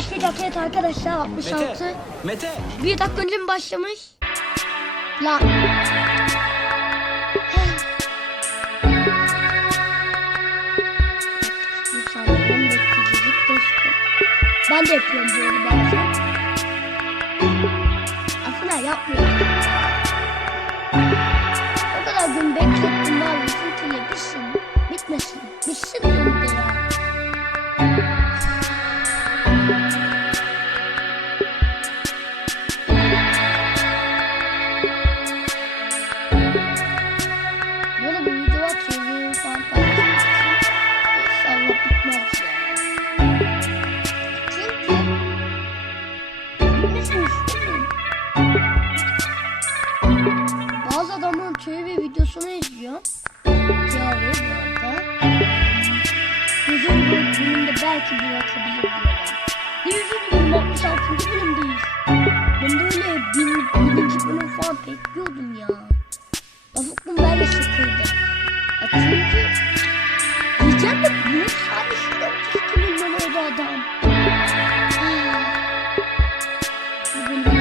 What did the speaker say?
başlayacak evet arkadaşlar 66. Mete, Mete. Bir dakika önce mi başlamış? Saniye, ben de yapıyorum böyle bazen. Aslında yapmıyorum. O kadar gün beklettim Çünkü. Bazı adamın köy videosunu izliyor. Cihazı bu arada. Belki bir atabilir diyorlar. Yüzün bölüm 66. bölümdeyiz. Ben de öyle bin, birinci bölüm falan ya. Ufuk'un böyle sıkıldı. Thank has been.